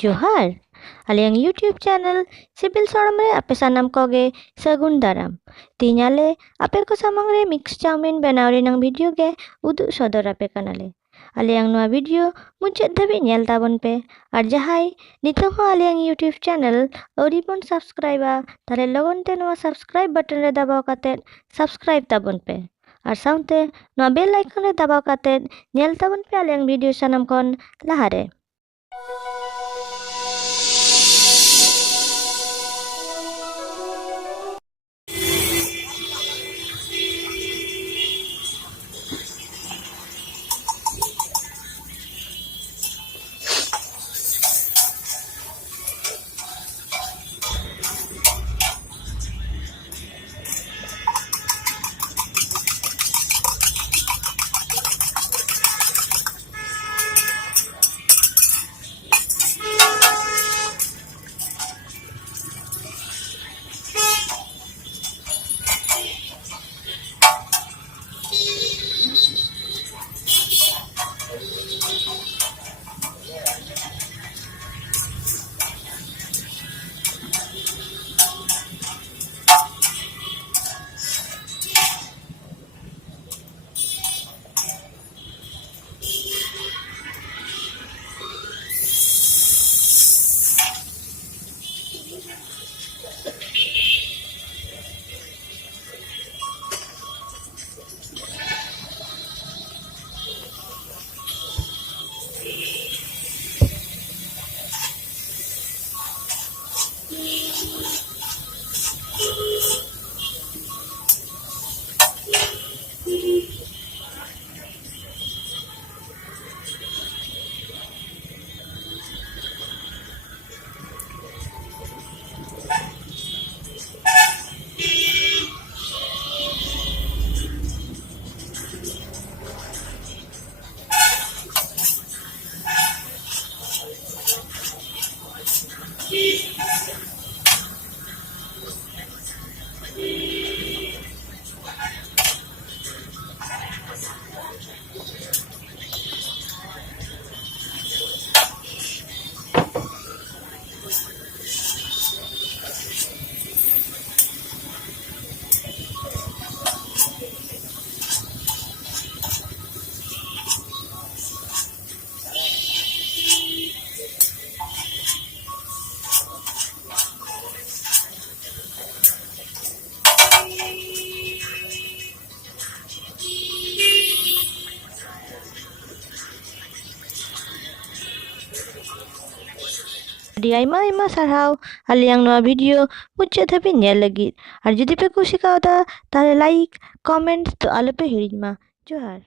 जोहार आलियांग YouTube channel CIBIL सोड़म रे आपे सानाम कोगे सगुन दाराम तीनाले आपे को सामंग रे मिक्स चाउमिन बनाव रेनांग वीडियो गे उदु सदर आपे कनाले आलियांग नोआ वीडियो मुचाद धाबी नेल ताबन पे और जहाई नितों हो आलियांग यूट्यूब चैनल ओरिबन सब्सक्राइबा ताले लगन ते नोआ सब्सक्राइब बटन रे दबाव काते सब्सक्राइब ताबन पे और साउंते नोआ बेल आइकन रे दबाव काते नेल ताबन पे आलियांग video सानाम cone लहारे। Di aima sarhau aliang noa video mucet habi nyel lagi. Ar judi pe kusi kau da tale like, comment to ale pe hirin ma. Johar.